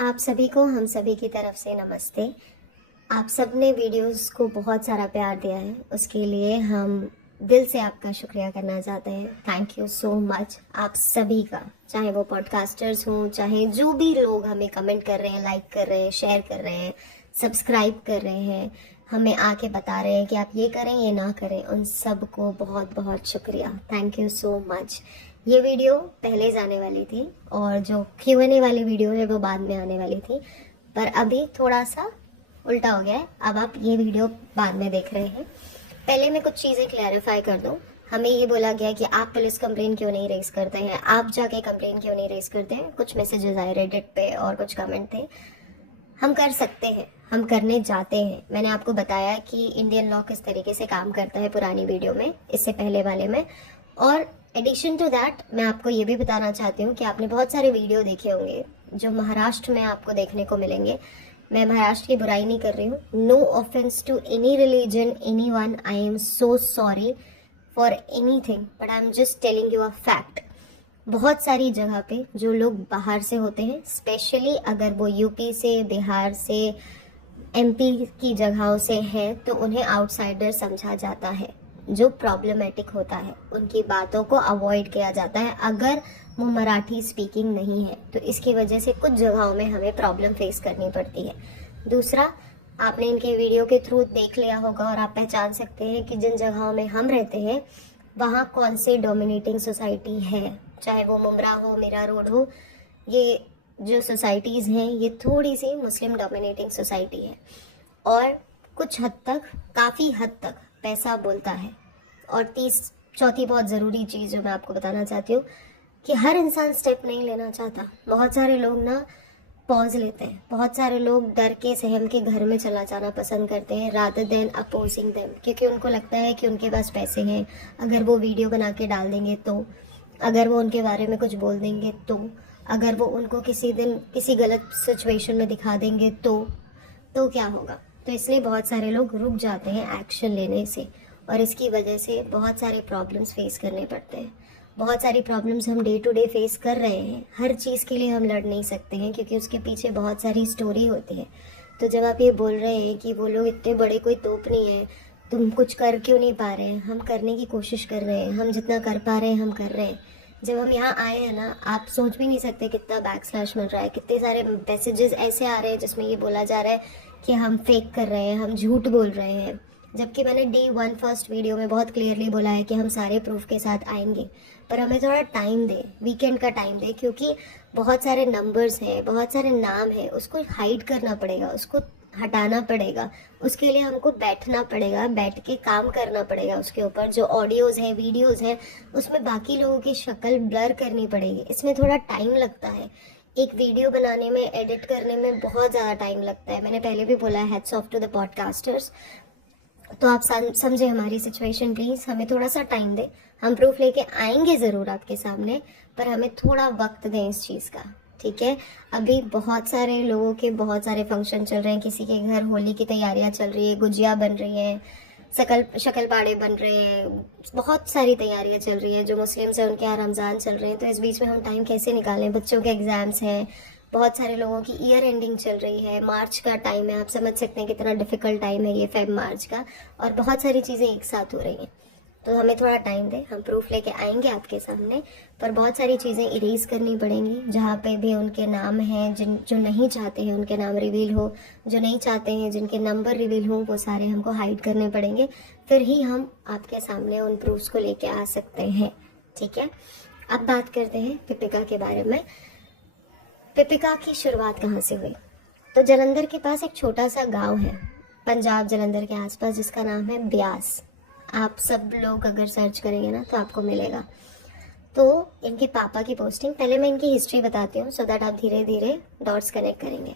आप सभी को हम सभी की तरफ से नमस्ते। आप सब ने वीडियोस को बहुत सारा प्यार दिया है, उसके लिए हम दिल से आपका शुक्रिया करना चाहते हैं। थैंक यू सो मच आप सभी का, चाहे वो पॉडकास्टर्स हों, चाहे जो भी लोग हमें कमेंट कर रहे हैं, लाइक कर रहे हैं, शेयर कर रहे हैं, सब्सक्राइब कर रहे हैं, हमें आके बता रहे हैं कि आप ये करें ये ना करें, उन सब को बहुत बहुत शुक्रिया। Thank you so much. ये वीडियो पहले जाने वाली थी और जो Q&A वाली वीडियो है वो बाद में आने वाली थी, पर अभी थोड़ा सा उल्टा हो गया है। अब आप ये वीडियो बाद में देख रहे हैं। पहले मैं कुछ चीज़ें क्लैरिफाई कर दूं। हमें ये बोला गया कि आप पुलिस कंप्लेन क्यों नहीं रेज करते हैं, आप जाके कंप्लेन क्यों नहीं रेज करते हैं। कुछ मैसेजेस आए रेडिट पे और कुछ कमेंट थे। हम कर सकते हैं, हम करने जाते हैं। मैंने आपको बताया कि इंडियन लॉ किस तरीके से काम करता है पुरानी वीडियो में, इससे पहले वाले में। और एडिशन टू दैट मैं आपको ये भी बताना चाहती हूँ कि आपने बहुत सारे वीडियो देखे होंगे जो महाराष्ट्र में आपको देखने को मिलेंगे। मैं महाराष्ट्र की बुराई नहीं कर रही हूँ। No offence to any religion, any one. I am so sorry for anything, but I am just telling you a fact. बहुत सारी जगह पे जो लोग बाहर से होते हैं, स्पेशली अगर वो यूपी से, बिहार से, एमपी की जगहों से हैं, तो उन्हें आउटसाइडर समझा जाता है। जो प्रॉब्लमेटिक होता है उनकी बातों को अवॉइड किया जाता है अगर वो मराठी स्पीकिंग नहीं है, तो इसकी वजह से कुछ जगहों में हमें प्रॉब्लम फेस करनी पड़ती है। दूसरा, आपने इनके वीडियो के थ्रू देख लिया होगा और आप पहचान सकते हैं कि जिन जगहों में हम रहते हैं वहाँ कौन सी डोमिनेटिंग सोसाइटी है। चाहे वो मुमरा हो, मीरा रोड हो, ये जो सोसाइटीज़ हैं ये थोड़ी सी मुस्लिम डोमिनेटिंग सोसाइटी है और कुछ हद तक, काफ़ी हद तक पैसा बोलता है। और चौथी बहुत ज़रूरी चीज़ जो मैं आपको बताना चाहती हूँ कि हर इंसान स्टेप नहीं लेना चाहता। बहुत सारे लोग ना पॉज लेते हैं, बहुत सारे लोग डर के सहम के घर में चला जाना पसंद करते हैं रादर देन अपोजिंग देम, क्योंकि उनको लगता है कि उनके पास पैसे हैं, अगर वो वीडियो बना के डाल देंगे तो, अगर वो उनके बारे में कुछ बोल देंगे तो, अगर वो उनको किसी दिन किसी गलत सिचुएशन में दिखा देंगे तो क्या होगा। तो इसलिए बहुत सारे लोग रुक जाते हैं एक्शन लेने से और इसकी वजह से बहुत सारे प्रॉब्लम्स फेस करने पड़ते हैं। बहुत सारी प्रॉब्लम्स हम डे टू डे फेस कर रहे हैं। हर चीज़ के लिए हम लड़ नहीं सकते हैं क्योंकि उसके पीछे बहुत सारी स्टोरी होती है। तो जब आप ये बोल रहे हैं कि वो लोग इतने बड़े कोई तोप नहीं है, तुम कुछ कर क्यों नहीं पा रहे हैं, हम करने की कोशिश कर रहे हैं, हम जितना कर पा रहे हैं हम कर रहे हैं। जब हम यहाँ आए हैं ना, आप सोच भी नहीं सकते कितना बैकस्लैश मिल रहा है, कितने सारे मैसेजेस ऐसे आ रहे हैं जिसमें ये बोला जा रहा है कि हम फेक कर रहे हैं, हम झूठ बोल रहे हैं। जबकि मैंने D1 फर्स्ट वीडियो में बहुत क्लियरली बोला है कि हम सारे प्रूफ के साथ आएंगे, पर हमें थोड़ा टाइम दे, वीकेंड का टाइम दे, क्योंकि बहुत सारे नंबर्स हैं, बहुत सारे नाम हैं, उसको हाइड करना पड़ेगा, उसको हटाना पड़ेगा। उसके लिए हमको बैठना पड़ेगा, बैठ के काम करना पड़ेगा उसके ऊपर। जो ऑडियोज हैं, वीडियोज हैं, उसमें बाकी लोगों की शक्ल ब्लर करनी पड़ेगी। इसमें थोड़ा टाइम लगता है। एक वीडियो बनाने में, एडिट करने में बहुत ज़्यादा टाइम लगता है। मैंने पहले भी बोला है, hats off to the podcasters. तो आप समझे हमारी सिचुएशन प्लीज़, हमें थोड़ा सा टाइम दें। हम प्रूफ लेके आएंगे ज़रूर आपके सामने, पर हमें थोड़ा वक्त दें इस चीज़ का, ठीक है। अभी बहुत सारे लोगों के बहुत सारे फंक्शन चल रहे हैं। किसी के घर होली की तैयारियां चल रही है, गुजिया बन रही हैं, शक्ल-पाड़े बन रहे हैं, बहुत सारी तैयारियां चल रही है। जो मुस्लिम्स हैं उनके यहाँ रमज़ान चल रहे हैं, तो इस बीच में हम टाइम कैसे निकालें। बच्चों के एग्ज़ाम्स हैं, बहुत सारे लोगों की ईयर एंडिंग चल रही है, मार्च का टाइम है, आप समझ सकते हैं कितना डिफ़िकल्ट टाइम है ये फेब मार्च का, और बहुत सारी चीज़ें एक साथ हो रही हैं। तो हमें थोड़ा टाइम दें, हम प्रूफ लेके आएंगे आपके सामने, पर बहुत सारी चीज़ें इरेज करनी पड़ेंगी। जहाँ पे भी उनके नाम हैं, जो नहीं चाहते हैं उनके नाम रिवील हो, जो नहीं चाहते हैं जिनके नंबर रिवील हो, वो सारे हमको हाइड करने पड़ेंगे, फिर ही हम आपके सामने उन प्रूफ्स को लेके आ सकते हैं, ठीक है। अब बात करते हैं पिपिका के बारे में। पिपिका की शुरुआत कहाँ से हुई? तो जलंधर के पास एक छोटा सा गांव है, पंजाब जलंधर के आसपास, जिसका नाम है ब्यास। आप सब लोग अगर सर्च करेंगे ना तो आपको मिलेगा। तो इनके पापा की पोस्टिंग, पहले मैं इनकी हिस्ट्री बताती हूँ सो दैट आप धीरे धीरे डॉट्स कनेक्ट करेंगे।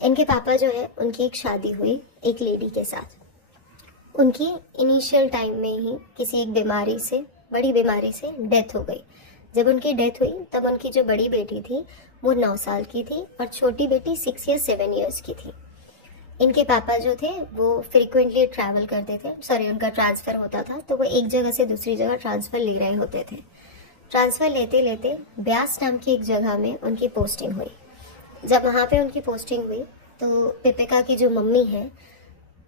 इनके पापा जो है, उनकी एक शादी हुई एक लेडी के साथ। उनकी इनिशियल टाइम में ही किसी एक बीमारी से, बड़ी बीमारी से डेथ हो गई। जब उनकी डेथ हुई तब उनकी जो बड़ी बेटी थी वो 9 साल की थी और छोटी बेटी 6 या 7 ईयर्स की थी। इनके पापा जो थे वो फ्रीक्वेंटली ट्रैवल करते थे, उनका ट्रांसफ़र होता था, तो वो एक जगह से दूसरी जगह ट्रांसफ़र ले रहे होते थे। ट्रांसफ़र लेते लेते ब्यास नाम की एक जगह में उनकी पोस्टिंग हुई। जब वहाँ पे उनकी पोस्टिंग हुई तो पिपिका की जो मम्मी है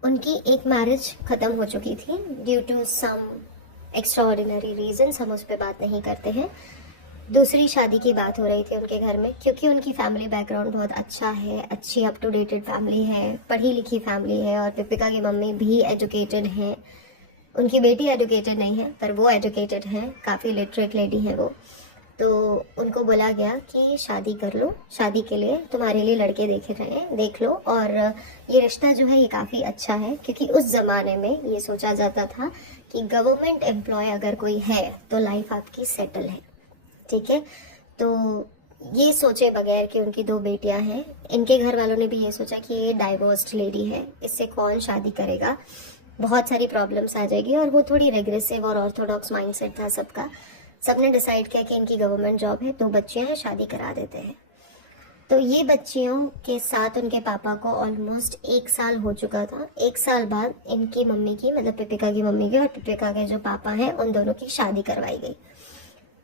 उनकी एक मैरिज ख़त्म हो चुकी थी due to some extraordinary reasons, हम उस पर बात नहीं करते हैं। दूसरी शादी की बात हो रही थी उनके घर में, क्योंकि उनकी फैमिली बैकग्राउंड बहुत अच्छा है, अच्छी अप टू डेटेड फैमिली है, पढ़ी लिखी फैमिली है, और पिपिका की मम्मी भी एजुकेटेड है। उनकी बेटी एजुकेटेड नहीं है पर वो एजुकेटेड है, काफ़ी लिटरेट लेडी है वो। तो उनको बोला गया कि शादी कर लो, शादी के लिए तुम्हारे लिए लड़के देखे रहे हैं, देख लो, और ये रिश्ता जो है ये काफ़ी अच्छा है, क्योंकि उस ज़माने में ये सोचा जाता था कि गवर्नमेंट एम्प्लॉय अगर कोई है तो लाइफ आपकी सेटल है, ठीक है। तो ये सोचे बगैर कि उनकी 2 बेटियां हैं, इनके घर वालों ने भी ये सोचा कि ये डाइवोर्स्ड लेडी है, इससे कौन शादी करेगा, बहुत सारी प्रॉब्लम्स आ जाएगी। और वो थोड़ी रेग्रेसिव और ऑर्थोडॉक्स माइंडसेट था सबका। सबने डिसाइड किया कि इनकी गवर्नमेंट जॉब है, 2 बच्चियां हैं, शादी करा देते हैं। तो ये बच्चियों के साथ उनके पापा को ऑलमोस्ट 1 साल हो चुका था। 1 साल बाद इनकी मम्मी की, मतलब पिपिका की मम्मी की और पिपिका के जो पापा हैं उन दोनों की शादी करवाई गई।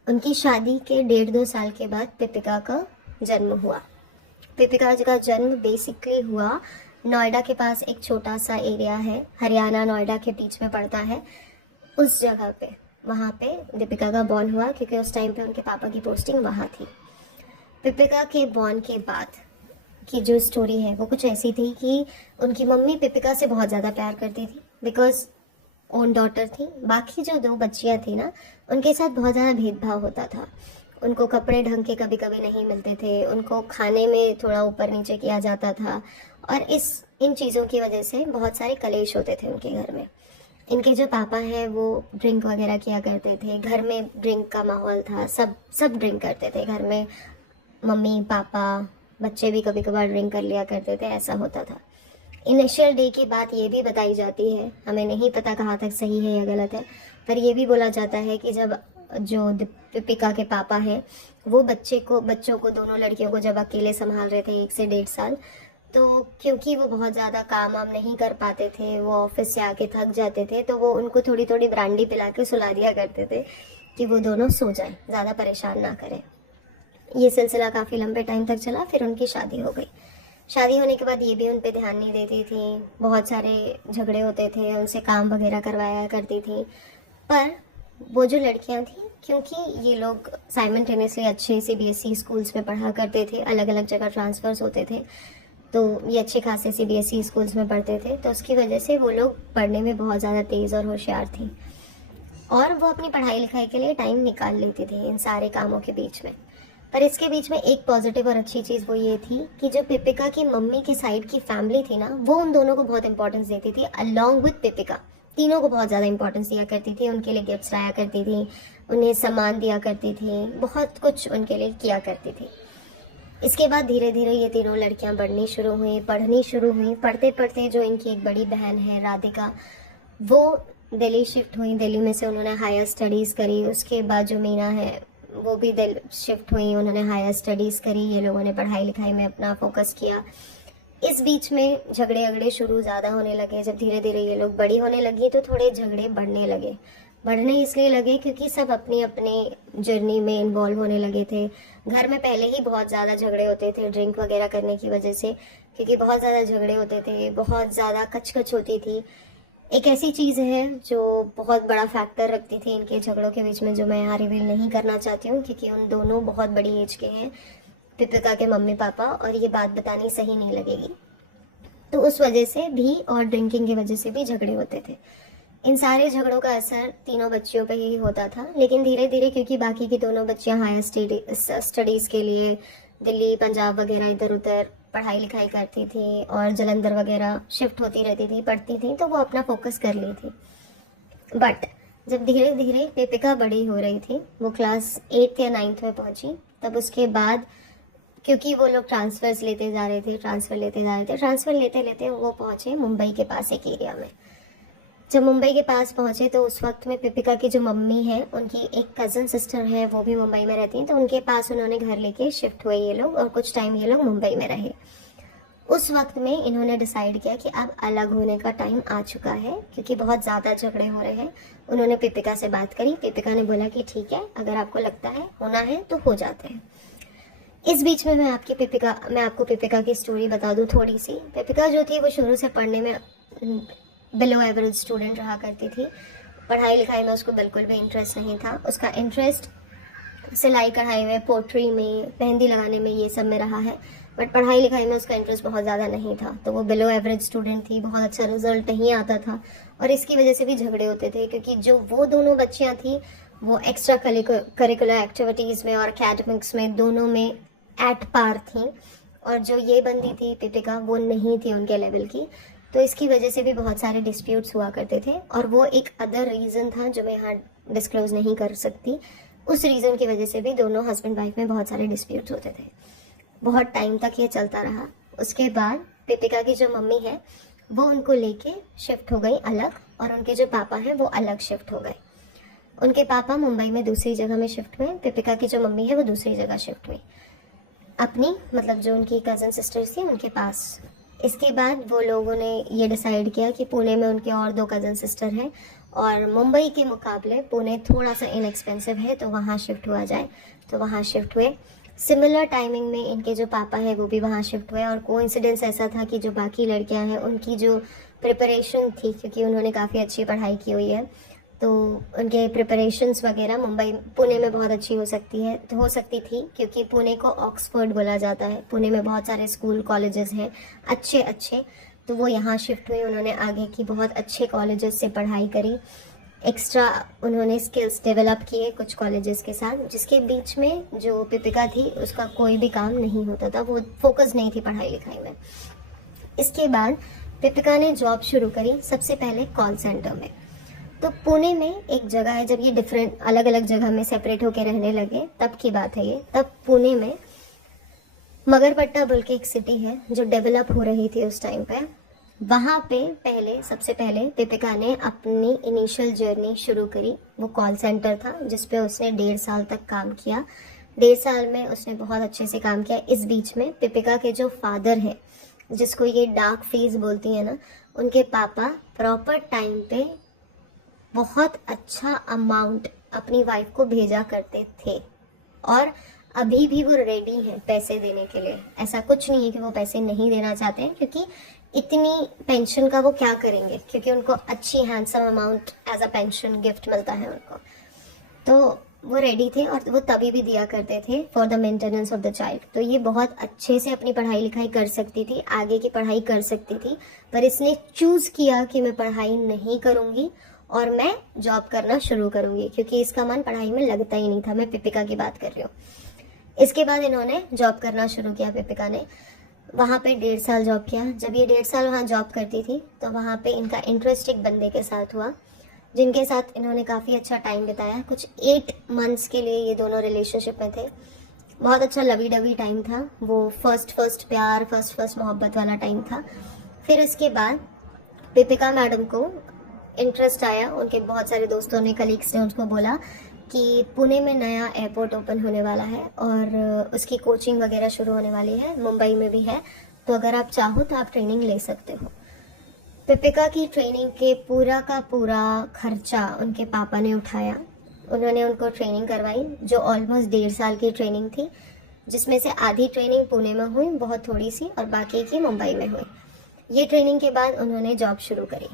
उनकी शादी के 1.5-2 साल के बाद पिपिका का जन्म हुआ। पिपिका का जन्म बेसिकली हुआ नोएडा के पास, एक छोटा सा एरिया है, हरियाणा नोएडा के बीच में पड़ता है, उस जगह पे, वहाँ पे दीपिका का बॉर्न हुआ, क्योंकि उस टाइम पे उनके पापा की पोस्टिंग वहाँ थी। पिपिका के बॉर्न के बाद की जो स्टोरी है वो कुछ ऐसी थी कि उनकी मम्मी पिपिका से बहुत ज़्यादा प्यार करती थी, बिकॉज ओन डॉटर थी। बाकी जो 2 बच्चियाँ थी ना, उनके साथ बहुत ज़्यादा भेदभाव होता था। उनको कपड़े ढंग के कभी कभी नहीं मिलते थे, उनको खाने में थोड़ा ऊपर नीचे किया जाता था, और इन चीज़ों की वजह से बहुत सारे कलेश होते थे उनके घर में। इनके जो पापा हैं वो ड्रिंक वगैरह किया करते थे, घर में ड्रिंक का माहौल था, सब ड्रिंक करते थे घर में, मम्मी पापा बच्चे भी कभी कभार ड्रिंक कर लिया करते थे, ऐसा होता था। इनिशियल डे की बात ये भी बताई जाती है, हमें नहीं पता कहाँ तक सही है या गलत है, पर ये भी बोला जाता है कि जब जो पिपिका के पापा हैं वो बच्चों को दोनों लड़कियों को जब अकेले संभाल रहे थे 1 से 1.5 साल, तो क्योंकि वो बहुत ज़्यादा काम वाम नहीं कर पाते थे, वो ऑफिस से आके थक जाते थे, तो वो उनको थोड़ी थोड़ी ब्रांडी पिला के सुला दिया करते थे कि वो दोनों सो जाएं, ज़्यादा परेशान ना करें। ये सिलसिला काफ़ी लंबे टाइम तक चला, फिर उनकी शादी हो गई। शादी होने के बाद ये भी उन पे ध्यान नहीं देती थी, बहुत सारे झगड़े होते थे, उनसे काम वगैरह करवाया करती थी। पर वो जो लड़कियां थी, क्योंकि ये लोग साइमल्टेनियसली अच्छे CBSE स्कूल्स में पढ़ा करते थे, अलग अलग जगह ट्रांसफ़र्स होते थे, तो ये अच्छे खासे CBSE स्कूल्स में पढ़ते थे, तो उसकी वजह से वो लोग पढ़ने में बहुत ज़्यादा तेज़ और होशियार थी, और वो अपनी पढ़ाई लिखाई के लिए टाइम निकाल लेती थी इन सारे कामों के बीच में। पर इसके बीच में एक पॉजिटिव और अच्छी चीज़ वो ये थी कि जो पिपिका की मम्मी की साइड की फैमिली थी ना, वो उन दोनों को बहुत इंपॉर्टेंस देती थी, अलॉन्ग विद पिपिका। तीनों को बहुत ज़्यादा इंपॉर्टेंस दिया करती थी, उनके लिए गिफ्ट्स लाया करती थी, उन्हें सम्मान दिया करती थी, बहुत कुछ उनके लिए किया करती थी। इसके बाद धीरे धीरे ये तीनों लड़कियां बढ़नी शुरू हुई, पढ़नी शुरू हुई। पढ़ते पढ़ते जो इनकी एक बड़ी बहन है राधिका, वो दिल्ली शिफ्ट हुई, दिल्ली में से उन्होंने हायर स्टडीज़ करी। उसके बाद जो मीना है वो भी दिल्ली शिफ्ट हुई, उन्होंने हायर स्टडीज़ करी, ये लोगों ने पढ़ाई लिखाई में अपना फोकस किया। इस बीच में झगड़े अगड़े शुरू ज़्यादा होने लगे। जब धीरे धीरे ये लोग बड़ी होने लगी तो थोड़े झगड़े बढ़ने लगे। बढ़ने इसलिए लगे क्योंकि सब अपनी अपनी जर्नी में इन्वॉल्व होने लगे थे। घर में पहले ही बहुत ज़्यादा झगड़े होते थे ड्रिंक वगैरह करने की वजह से, क्योंकि बहुत ज़्यादा झगड़े होते थे, बहुत ज़्यादा कचकच होती थी। एक ऐसी चीज़ है जो बहुत बड़ा फैक्टर रखती थी इनके झगड़ों के बीच में, जो मैं यहाँ रिवील नहीं करना चाहती हूँ, क्योंकि उन दोनों बहुत बड़ी एज के हैं, पिपिका के मम्मी पापा, और ये बात बतानी सही नहीं लगेगी। तो उस वजह से भी और ड्रिंकिंग की वजह से भी झगड़े होते थे। इन सारे झगड़ों का असर तीनों बच्चियों पे ही होता था, लेकिन धीरे धीरे क्योंकि बाकी की दोनों बच्चियां हायर स्टडीज़ के लिए दिल्ली पंजाब वगैरह इधर उधर पढ़ाई लिखाई करती थी और जलंधर वगैरह शिफ्ट होती रहती थी, पढ़ती थी, तो वो अपना फोकस कर ली थी। बट जब धीरे धीरे पिपिका बड़ी हो रही थी, वो क्लास 8th या 9th में पहुंची, तब उसके बाद क्योंकि वो लोग ट्रांसफ़र लेते लेते वो पहुंचे मुंबई के पास एक एरिया में। जब मुंबई के पास पहुंचे तो उस वक्त में पिपिका की जो मम्मी है, उनकी एक कज़न सिस्टर है, वो भी मुंबई में रहती हैं, तो उनके पास उन्होंने घर लेके शिफ्ट हुए ये लोग, और कुछ टाइम ये लोग मुंबई में रहे। उस वक्त में इन्होंने डिसाइड किया कि अब अलग होने का टाइम आ चुका है, क्योंकि बहुत ज़्यादा झगड़े हो रहे हैं। उन्होंने पिपिका से बात करी, पिपिका ने बोला कि ठीक है, अगर आपको लगता है होना है तो हो जाते हैं। इस बीच में मैं आपको पिपिका की स्टोरी बता दूं थोड़ी सी। पिपिका जो थी वो शुरू से पढ़ने में बिलो एवरेज स्टूडेंट रहा करती थी। पढ़ाई लिखाई में उसको बिल्कुल भी इंटरेस्ट नहीं था। उसका इंटरेस्ट सिलाई कढ़ाई में, पोट्री में, मेहंदी लगाने में, ये सब में रहा है, बट पढ़ाई लिखाई में उसका इंटरेस्ट बहुत ज़्यादा नहीं था। तो वो बिलो एवरेज स्टूडेंट थी, बहुत अच्छा रिजल्ट नहीं आता था और इसकी वजह से भी झगड़े होते थे, क्योंकि जो वो दोनों बच्चियाँ थी वो एक्स्ट्रा करिकुलर एक्टिविटीज़ में और एकेडमिक्स में दोनों में एट पार थी, और जो ये बंदी थी पिपिका वो नहीं थी उनके लेवल की। तो इसकी वजह से भी बहुत सारे डिस्प्यूट्स हुआ करते थे, और वो एक अदर रीज़न था जो मैं यहाँ डिस्क्लोज नहीं कर सकती। उस रीज़न की वजह से भी दोनों हस्बैंड वाइफ में बहुत सारे डिस्प्यूट्स होते थे। बहुत टाइम तक ये चलता रहा। उसके बाद पिपिका की जो मम्मी है वो उनको लेके शिफ्ट हो गई अलग, और उनके जो पापा हैं वो अलग शिफ्ट हो गए। उनके पापा मुंबई में दूसरी जगह में शिफ्ट हुए, पिपिका की जो मम्मी है वो दूसरी जगह शिफ्ट हुई, अपनी मतलब जो उनकी कज़न सिस्टर्स थी उनके पास। इसके बाद वो लोगों ने ये डिसाइड किया कि पुणे में उनके और 2 कज़न सिस्टर हैं, और मुंबई के मुकाबले पुणे थोड़ा सा इनएक्सपेंसिव है, तो वहाँ शिफ्ट हुआ जाए। तो वहाँ शिफ्ट हुए। सिमिलर टाइमिंग में इनके जो पापा है वो भी वहाँ शिफ्ट हुए, और कोइंसिडेंस ऐसा था कि जो बाकी लड़कियाँ हैं उनकी जो प्रिपरेशन थी, क्योंकि उन्होंने काफ़ी अच्छी पढ़ाई की हुई है, तो उनके प्रिपरेशंस वगैरह पुणे में बहुत अच्छी हो सकती थी, क्योंकि पुणे को ऑक्सफोर्ड बोला जाता है। पुणे में बहुत सारे स्कूल कॉलेजेस हैं अच्छे अच्छे, तो वो यहाँ शिफ्ट हुई। उन्होंने आगे की बहुत अच्छे कॉलेजेस से पढ़ाई करी, एक्स्ट्रा उन्होंने स्किल्स डेवलप किए कुछ कॉलेजेस के साथ, जिसके बीच में जो पिपिका थी उसका कोई भी काम नहीं होता था, वो फोकस नहीं थी पढ़ाई लिखाई में। इसके बाद पिपिका ने जॉब शुरू करी, सबसे पहले कॉल सेंटर में। तो पुणे में एक जगह है, जब ये डिफरेंट अलग अलग जगह में सेपरेट होकर रहने लगे तब की बात है ये। तब पुणे में मगरपट्टा बोल के एक सिटी है जो डेवलप हो रही थी उस टाइम पे। वहाँ पे सबसे पहले पिपिका ने अपनी इनिशियल जर्नी शुरू करी। वो कॉल सेंटर था जिस पे उसने 1.5 साल तक काम किया। 1.5 साल में उसने बहुत अच्छे से काम किया। इस बीच में पिपिका के जो फादर है, जिसको ये डार्क फेज बोलती है ना, उनके पापा प्रॉपर टाइम पे बहुत अच्छा अमाउंट अपनी वाइफ को भेजा करते थे, और अभी भी वो रेडी हैं पैसे देने के लिए। ऐसा कुछ नहीं है कि वो पैसे नहीं देना चाहते हैं, क्योंकि इतनी पेंशन का वो क्या करेंगे, क्योंकि उनको अच्छी handsome amount as a pension gift मिलता है उनको। तो वो रेडी थे, और वो तभी भी दिया करते थे for the maintenance of the child. तो ये बहुत अच्छे से अपनी पढ़ाई लिखाई कर सकती थी, आगे की पढ़ाई कर सकती थी, पर इसने चूज किया कि मैं पढ़ाई नहीं करूँगी और मैं जॉब करना शुरू करूँगी, क्योंकि इसका मन पढ़ाई में लगता ही नहीं था। मैं पिपिका की बात कर रही हूँ। इसके बाद इन्होंने जॉब करना शुरू किया। पिपिका ने वहाँ पे 1.5 साल जॉब किया। जब ये 1.5 साल वहाँ जॉब करती थी तो वहाँ पे इनका इंटरेस्ट एक बंदे के साथ हुआ, जिनके साथ इन्होंने काफ़ी अच्छा टाइम बिताया। कुछ 8 मंथ्स के लिए ये दोनों रिलेशनशिप में थे। बहुत अच्छा लवी डवी टाइम था वो, फर्स्ट प्यार, फर्स्ट मोहब्बत वाला टाइम था। फिर इसके बाद पिपिका मैडम को इंटरेस्ट आया, उनके बहुत सारे दोस्तों ने, कलीग्स ने उसको बोला कि पुणे में नया एयरपोर्ट ओपन होने वाला है और उसकी कोचिंग वगैरह शुरू होने वाली है, मुंबई में भी है, तो अगर आप चाहो तो आप ट्रेनिंग ले सकते हो। पिपिका की ट्रेनिंग के पूरा का पूरा खर्चा उनके पापा ने उठाया। उन्होंने उनको ट्रेनिंग करवाई जो ऑलमोस्ट 1.5 साल की ट्रेनिंग थी, जिसमें से आधी ट्रेनिंग पुणे में हुई, बहुत थोड़ी सी, और बाकी की मुंबई में हुई। ये ट्रेनिंग के बाद उन्होंने जॉब शुरू करी।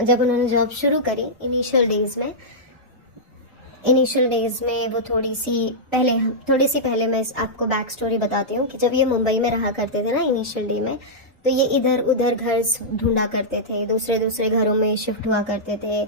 जब उन्होंने जॉब शुरू करी इनिशियल डेज में वो थोड़ी सी पहले मैं आपको बैक स्टोरी बताती हूँ कि जब ये मुंबई में रहा करते थे ना इनिशियल डे में, तो ये इधर उधर घर ढूंढा करते थे, दूसरे घरों में शिफ्ट हुआ करते थे।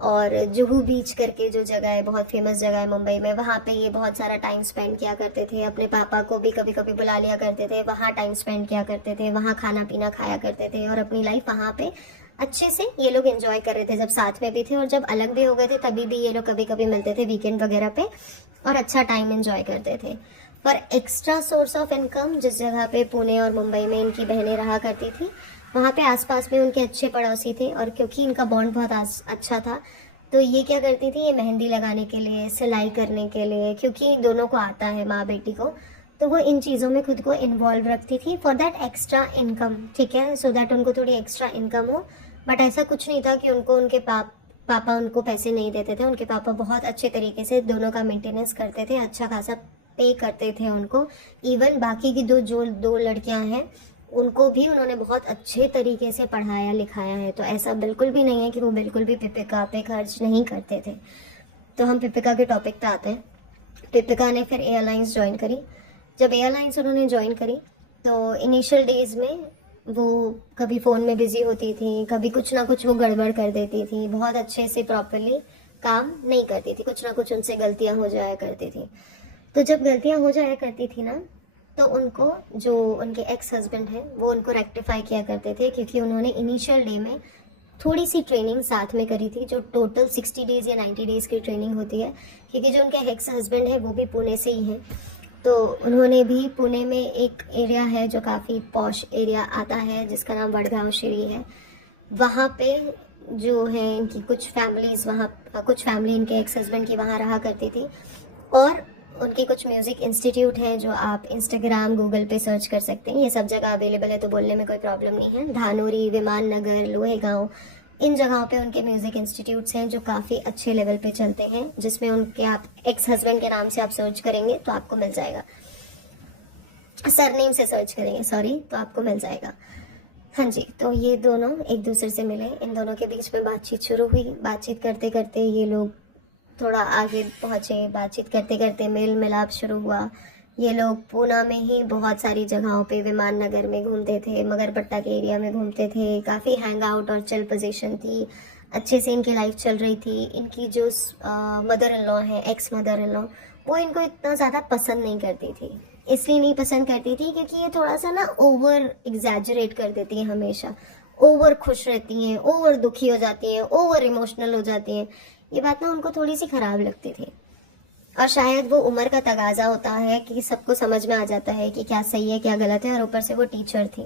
और जुहू बीच करके जो जगह है, बहुत फेमस जगह है मुंबई में, वहाँ पे ये बहुत सारा टाइम स्पेंड किया करते थे। अपने पापा को भी कभी कभी बुला लिया करते थे, वहाँ टाइम स्पेंड किया करते थे, वहाँ खाना पीना खाया करते थे, और अपनी लाइफ वहाँ पे अच्छे से ये लोग एंजॉय कर रहे थे जब साथ में भी थे। और जब अलग भी हो गए थे तभी भी ये लोग कभी कभी मिलते थे वीकेंड वगैरह पे, और अच्छा टाइम एंजॉय करते थे। पर एक्स्ट्रा सोर्स ऑफ इनकम, जिस जगह पे पुणे और मुंबई में इनकी बहनें रहा करती थी, वहाँ पे आसपास में उनके अच्छे पड़ोसी थे, और क्योंकि इनका बॉन्ड बहुत अच्छा था, तो ये क्या करती थी, ये मेहंदी लगाने के लिए, सिलाई करने के लिए, क्योंकि दोनों को आता है माँ बेटी को, तो वो इन चीज़ों में खुद को इन्वॉल्व रखती थी फॉर दैट एक्स्ट्रा इनकम, ठीक है, सो दैट उनको थोड़ी एक्स्ट्रा इनकम हो। बट ऐसा कुछ नहीं था कि उनके पापा उनको पैसे नहीं देते थे। उनके पापा बहुत अच्छे तरीके से दोनों का मेंटेनेंस करते थे, अच्छा खासा पे करते थे उनको। इवन बाकी की जो दो लड़कियां हैं उनको भी उन्होंने बहुत अच्छे तरीके से पढ़ाया लिखाया है। तो ऐसा बिल्कुल भी नहीं है कि वो बिल्कुल भी पिपिका पे खर्च नहीं करते थे। तो हम पिपिका के टॉपिक पे आते हैं। पिपिका ने फिर एयरलाइंस ज्वाइन करी। जब एयरलाइंस उन्होंने ज्वाइन करी तो इनिशियल डेज में वो कभी फ़ोन में बिजी होती थी, कभी कुछ ना कुछ वो गड़बड़ कर देती थी, बहुत अच्छे से प्रॉपरली काम नहीं करती थी, कुछ ना कुछ उनसे गलतियां हो जाया करती थी। तो जब गलतियां हो जाया करती थी ना, तो उनको जो उनके एक्स हस्बैंड हैं वो उनको रेक्टिफाई किया करते थे, क्योंकि उन्होंने इनिशियल डे में थोड़ी सी ट्रेनिंग साथ में करी थी, जो टोटल 60 डेज या 90 डेज की ट्रेनिंग होती है। क्योंकि जो उनके एक्स हस्बैंड है वो भी पुणे से ही हैं, तो उन्होंने भी पुणे में एक एरिया है जो काफ़ी पॉश एरिया आता है जिसका नाम वडगांव श्री है। वहाँ पे जो है इनकी कुछ फैमिलीज, वहाँ कुछ फैमिली इनके एक्स हस्बैंड की वहाँ रहा करती थी। और उनके कुछ म्यूज़िक इंस्टीट्यूट हैं जो आप इंस्टाग्राम गूगल पे सर्च कर सकते हैं, ये सब जगह अवेलेबल है, तो बोलने में कोई प्रॉब्लम नहीं है। धानोरी, विमान नगर, लोहेगांव, इन जगहों पे उनके म्यूज़िक इंस्टीट्यूट्स हैं जो काफ़ी अच्छे लेवल पे चलते हैं, जिसमें उनके आप एक्स हस्बैंड के नाम से आप सर्च करेंगे तो आपको मिल जाएगा, सरनेम से सर्च करेंगे सॉरी, तो आपको मिल जाएगा। हाँ जी, तो ये दोनों एक दूसरे से मिले, इन दोनों के बीच में बातचीत शुरू हुई। बातचीत करते करते ये लोग थोड़ा आगे पहुँचे, बातचीत करते करते मेल मिलाप शुरू हुआ। ये लोग पूना में ही बहुत सारी जगहों पे, विमान नगर में घूमते थे, मगरपट्टा के एरिया में घूमते थे, काफ़ी हैंग आउट और चिल पोजीशन थी, अच्छे से इनकी लाइफ चल रही थी। इनकी जो मदर इन लॉ है, एक्स मदर इन लॉ, वो इनको इतना ज़्यादा पसंद नहीं करती थी। इसलिए नहीं पसंद करती थी क्योंकि ये थोड़ा सा ना ओवर एग्जैजरेट कर देती है, हमेशा ओवर खुश रहती हैं, ओवर दुखी हो जाती हैं, ओवर इमोशनल हो जाती हैं। ये बात ना उनको थोड़ी सी खराब लगती थी। और शायद वो उम्र का तगाजा होता है कि सबको समझ में आ जाता है कि क्या सही है क्या गलत है। और ऊपर से वो टीचर थी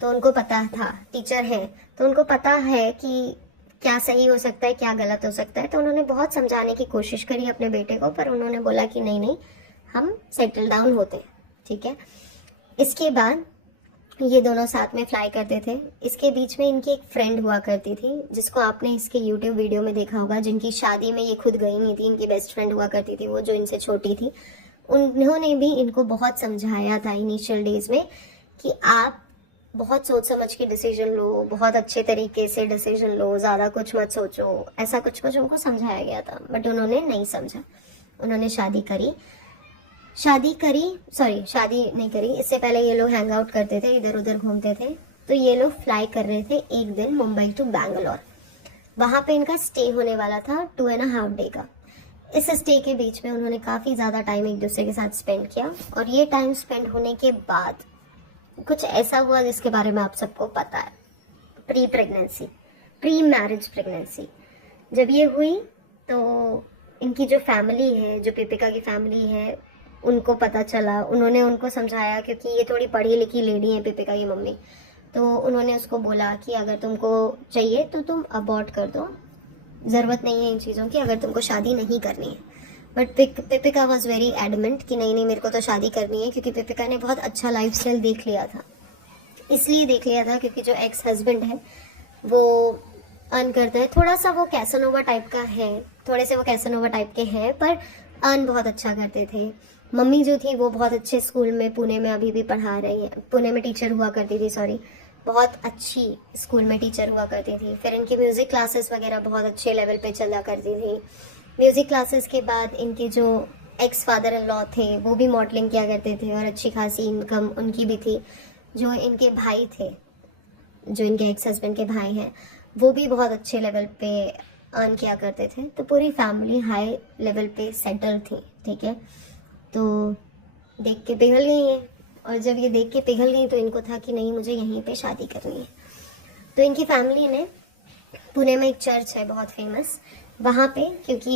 तो उनको पता था, टीचर है तो उनको पता है कि क्या सही हो सकता है क्या गलत हो सकता है। तो उन्होंने बहुत समझाने की कोशिश करी अपने बेटे को, पर उन्होंने बोला कि नहीं नहीं, हम सेटल डाउन होते हैं, ठीक है। इसके बाद ये दोनों साथ में फ्लाई करते थे। इसके बीच में इनकी एक फ्रेंड हुआ करती थी जिसको आपने इसके यूट्यूब वीडियो में देखा होगा, जिनकी शादी में ये खुद गई नहीं थी। इनकी बेस्ट फ्रेंड हुआ करती थी वो, जो इनसे छोटी थी। उन्होंने भी इनको बहुत समझाया था इनिशियल डेज में कि आप बहुत सोच समझ के डिसीजन लो, बहुत अच्छे तरीके से डिसीजन लो, ज़्यादा कुछ मत सोचो, ऐसा कुछ कुछ उनको समझाया गया था। बट उन्होंने नहीं समझा, उन्होंने शादी नहीं करी। इससे पहले ये लोग हैंग आउट करते थे, इधर उधर घूमते थे। तो ये लोग फ्लाई कर रहे थे एक दिन मुंबई टू बैंगलोर। वहाँ पे इनका स्टे होने वाला था 2.5 डे का। इस स्टे के बीच में उन्होंने काफ़ी ज़्यादा टाइम एक दूसरे के साथ स्पेंड किया। और ये टाइम स्पेंड होने के बाद कुछ ऐसा हुआ जिसके बारे में आप सबको पता है, प्री मैरिज प्रेगनेंसी। जब ये हुई तो इनकी जो फैमिली है, जो पिपिका की फैमिली है, उनको पता चला। उन्होंने उनको समझाया, क्योंकि ये थोड़ी पढ़ी लिखी लेडी है पिपिका की मम्मी, तो उन्होंने उसको बोला कि अगर तुमको चाहिए तो तुम अबॉर्ट कर दो, ज़रूरत नहीं है इन चीज़ों की, अगर तुमको शादी नहीं करनी है। बट पिपिका वॉज वेरी एडमेंट कि नहीं नहीं, मेरे को तो शादी करनी है। क्योंकि पिपिका ने बहुत अच्छा लाइफस्टाइल देख लिया था, इसलिए देख लिया था क्योंकि जो एक्स हस्बैंड है वो अर्न करता है, थोड़ा सा वो कैसनोवा टाइप का है, थोड़े से वो कैसनोवा टाइप के हैं, पर अर्न बहुत अच्छा करते थे। मम्मी जो थी वो बहुत अच्छे स्कूल में पुणे में अभी भी पढ़ा रही है, पुणे में टीचर हुआ करती थी, बहुत अच्छी स्कूल में टीचर हुआ करती थी। फिर इनकी म्यूज़िक क्लासेस वगैरह बहुत अच्छे लेवल पे चला करती थी। म्यूज़िक क्लासेस के बाद इनके जो एक्स फादर इन लॉ थे वो भी मॉडलिंग किया करते थे और अच्छी खासी इनकम उनकी भी थी। जो इनके भाई थे, जो इनके एक्स हस्बैंड के भाई हैं, वो भी बहुत अच्छे लेवल पे अर्न किया करते थे। तो पूरी फैमिली हाई लेवल पे सेटल थी, ठीक है। तो देख के पिघल गई हैं, और जब ये देख के पिघल गई तो इनको था कि नहीं, मुझे यहीं पे शादी करनी है। तो इनकी फैमिली ने, पुणे में एक चर्च है बहुत फेमस, वहाँ पे, क्योंकि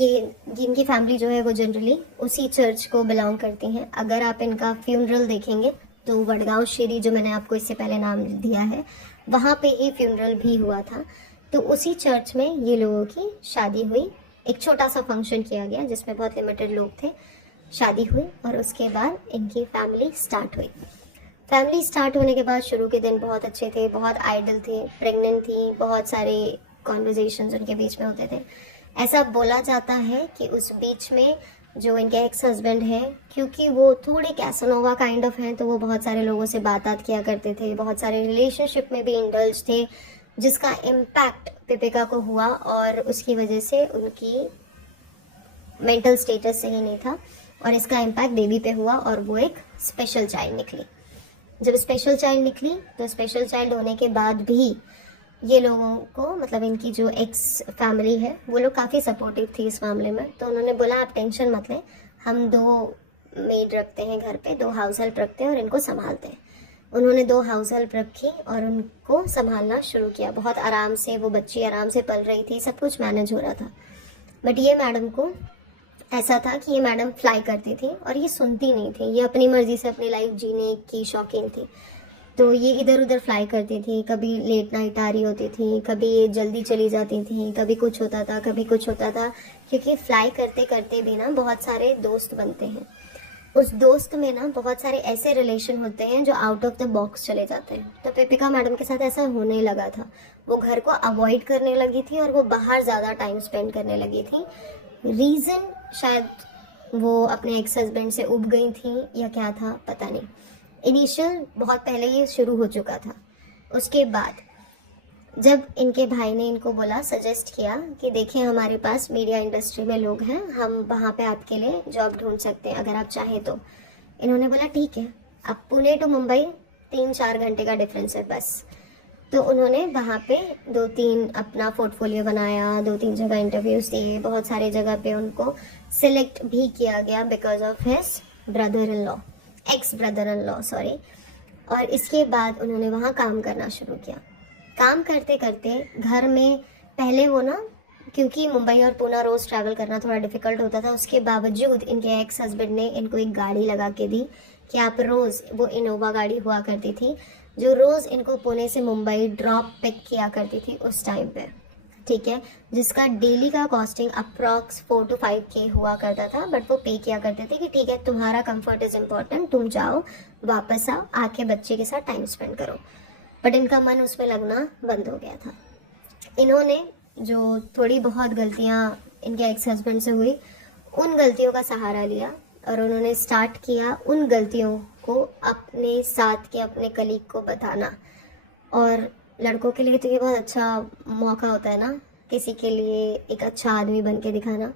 ये इनकी फैमिली जो है वो जनरली उसी चर्च को बिलोंग करती हैं। अगर आप इनका फ्यूनरल देखेंगे तो वडगांव श्री, जो मैंने आपको इससे पहले नाम दिया है, वहाँ पे ही फ्यूनरल भी हुआ था। तो उसी चर्च में ये लोगों की शादी हुई। एक छोटा सा फंक्शन किया गया जिसमें बहुत लिमिटेड लोग थे, शादी हुई और उसके बाद इनकी फैमिली स्टार्ट हुई। फैमिली स्टार्ट होने के बाद शुरू के दिन बहुत अच्छे थे, बहुत आइडल थे, प्रेग्नेंट थी, बहुत सारे कॉन्वर्जेशंस उनके बीच में होते थे। ऐसा बोला जाता है कि उस बीच में जो इनके एक्स हस्बैंड हैं, क्योंकि वो थोड़े कैसनोवा काइंड ऑफ हैं, तो वो बहुत सारे लोगों से बात किया करते थे, बहुत सारे रिलेशनशिप में भी इंडल्ज थे, जिसका इम्पैक्ट दीपिका को हुआ और उसकी वजह से उनकी मेंटल स्टेटस सही नहीं था और इसका इम्पैक्ट बेबी पे हुआ और वो एक स्पेशल चाइल्ड निकली। जब स्पेशल चाइल्ड निकली तो स्पेशल चाइल्ड होने के बाद भी ये लोगों को, मतलब इनकी जो एक्स फैमिली है, वो लोग काफ़ी सपोर्टिव थी इस मामले में। तो उन्होंने बोला आप टेंशन मत लें, हम 2 मेड रखते हैं घर पे, 2 हाउस हेल्प रखते हैं और इनको संभालते हैं। उन्होंने 2 हाउस हेल्प रखी और उनको संभालना शुरू किया। बहुत आराम से वो बच्ची आराम से पल रही थी, सब कुछ मैनेज हो रहा था। बट ये मैडम को ऐसा था कि ये मैडम फ्लाई करती थी और ये सुनती नहीं थी, ये अपनी मर्जी से अपनी लाइफ जीने की शौकीन थी। तो ये इधर उधर फ्लाई करती थी, कभी लेट नाइट आ रही होती थी, कभी ये जल्दी चली जाती थी, कभी कुछ होता था, कभी कुछ होता था, क्योंकि फ्लाई करते करते भी ना बहुत सारे दोस्त बनते हैं। उस दोस्त में ना बहुत सारे ऐसे रिलेशन होते हैं जो आउट ऑफ द बॉक्स चले जाते हैं। तो दीपिका मैडम के साथ ऐसा होने लगा था, वो घर को अवॉइड करने लगी थी और वो बाहर ज़्यादा टाइम स्पेंड करने लगी थी। रीज़न शायद वो अपने एक्स हस्बैंड से उब गई थी या क्या था पता नहीं। इनिशियल बहुत पहले ये शुरू हो चुका था। उसके बाद जब इनके भाई ने इनको बोला, सजेस्ट किया कि देखिए हमारे पास मीडिया इंडस्ट्री में लोग हैं, हम वहाँ पे आपके लिए जॉब ढूंढ सकते हैं अगर आप चाहें तो। इन्होंने बोला ठीक है। अब पुणे टू मुंबई 3-4 घंटे का डिफरेंस है बस। तो उन्होंने वहाँ पे 2-3 अपना पोर्टफोलियो बनाया, 2-3 जगह इंटरव्यूज दिए, बहुत सारे जगह पे उनको सिलेक्ट भी किया गया because of his brother in law, x brother in law sorry. और इसके बाद उन्होंने वहाँ काम करना शुरू किया। काम करते करते घर में पहले वो ना, क्योंकि मुंबई और पुणे रोज़ ट्रैवल करना थोड़ा डिफ़िकल्ट होता था, उसके बावजूद इनके एक्स हस्बैंड ने इनको एक गाड़ी लगा के दी कि आप रोज़, वो इनोवा गाड़ी हुआ करती थी जो रोज़ इनको पुणे से मुंबई ड्रॉप पिक किया करती थी उस टाइम पे, ठीक है, जिसका डेली का कॉस्टिंग अप्रॉक्स 4 to 5K हुआ करता था। बट वो पे किया करते थे कि ठीक है तुम्हारा कंफर्ट इज़ इम्पॉर्टेंट, तुम जाओ वापस आओ, आके बच्चे के साथ टाइम स्पेंड करो। बट इनका मन उसमें लगना बंद हो गया था। इन्होंने जो थोड़ी बहुत गलतियाँ इनके एक्स हस्बैंड से हुई, उन गलतियों का सहारा लिया और उन्होंने स्टार्ट किया उन गलतियों को अपने साथ के अपने कलीग को बताना। और लड़कों के लिए तो ये बहुत अच्छा मौका होता है ना, किसी के लिए एक अच्छा आदमी बन के दिखाना।